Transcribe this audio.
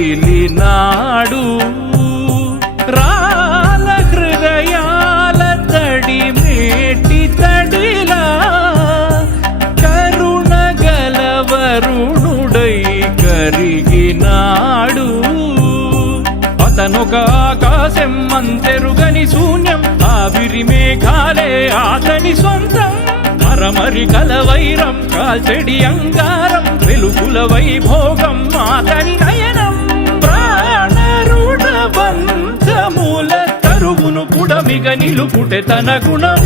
రగిలినాడు రాల హృదయాల తడి మేటి తడిలా కరుణ గలవరుణుడై కరిగినాడు అతనొక ఆకాశం అంతెరుగని శూన్యం ఆవిరి మేఘాలే అతని సొంతం మరమరి కలవైరం కాల్చెడి అంగారం వెలుగుల వైభోగం అతని నయనం ప్రాణరుణ బంధముల తరువును పుడమిగ నిలుపుటె తన గుణం